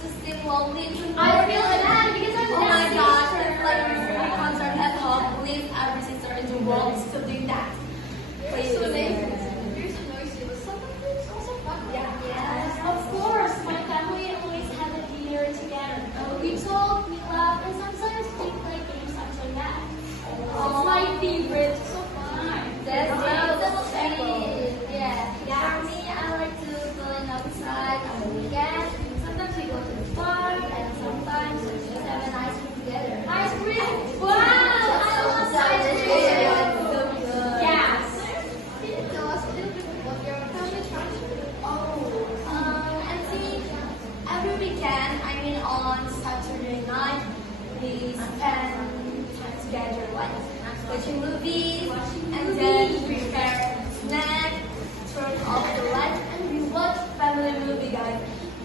to sing lonely to I feel bad because I'm oh my that gosh, sister. it's like a concert at home. Please, every sister in the world to do that. Please. So amazing. You're so noisy, but sometimes it's also fun. Yeah. Yes, of course. My family always have a dinner together. We talk, we laugh, and sometimes we play games after that. It's my favorite. So fun. That's so sweet. Yeah. For me, I like to going outside on the weekend. Sometimes we go to the park, and sometimes we just have an ice cream together. Ice cream? Wow! I love ice cream. So good. Yes. Can you tell us a little bit about your family tradition? I think every weekend, I mean on Saturday night, we spend time together, like watching movies, and then prepare snack, turn off the lights, and we watch family movie, guys.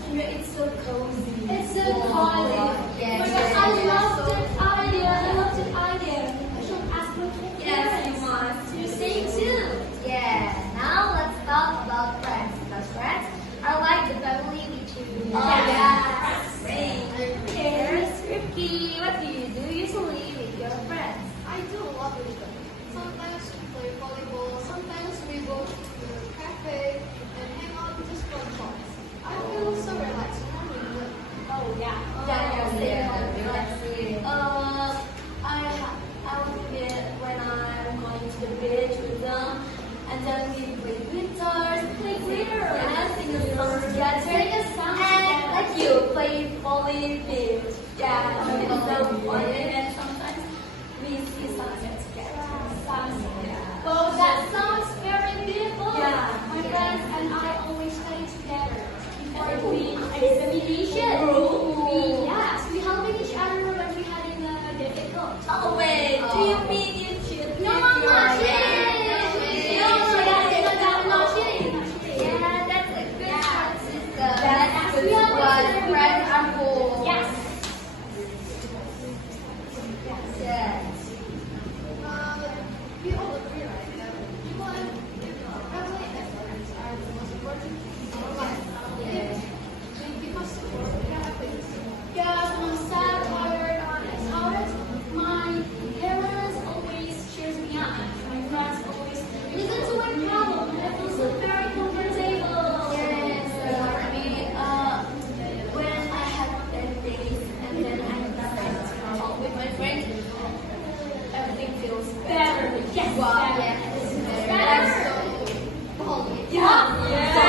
You know, it's so cozy. It's so cozy. Yes. Because I love that idea. I love that idea. I should ask my kids. Yes, you must. You say too. Yeah, now let's talk about friends, because friends are like the family we choose. Oh, yes. Same. Okay, Miss Ricky, what do you do usually with your friends? I do a lot with them. Sometimes we play volleyball, sometimes we go to the cafe and hang out just for fun. I feel so relaxed when I'm with them. Oh, yeah. Relaxing. I would be when I'm going to the beach with them, and then we play guitars, play glitter, and sing a song together. Sing a song And together. like you, play volley beach. Yeah, it's so fun. And sometimes we see sunset together. Yeah. Oh, that sounds very beautiful. Yeah. My friends and I always study together before doing examination. Oh. Yes, we helping each other when we having a difficult. Oh wait, do you mean you cheat? No, with I'm your- not cheating. No, I'm not cheating. Yeah, that's a good Yeah. sister. That's That's good what one. friends are for. Yes. Yes. We all agree, right, that people and family and friends are the most important things in our life. Yes. They give us support, we have happiness. Yes, when I'm sad, tired, or exhausted, my parents always cheers me up. My friends always listen to my problem. I feel so very comfortable. Yes. For me, when I have bad days and then I decide to come out with my friends, everything feels better. Better. Yes, Wow. better. Yes. Better. That's so cool. Yeah.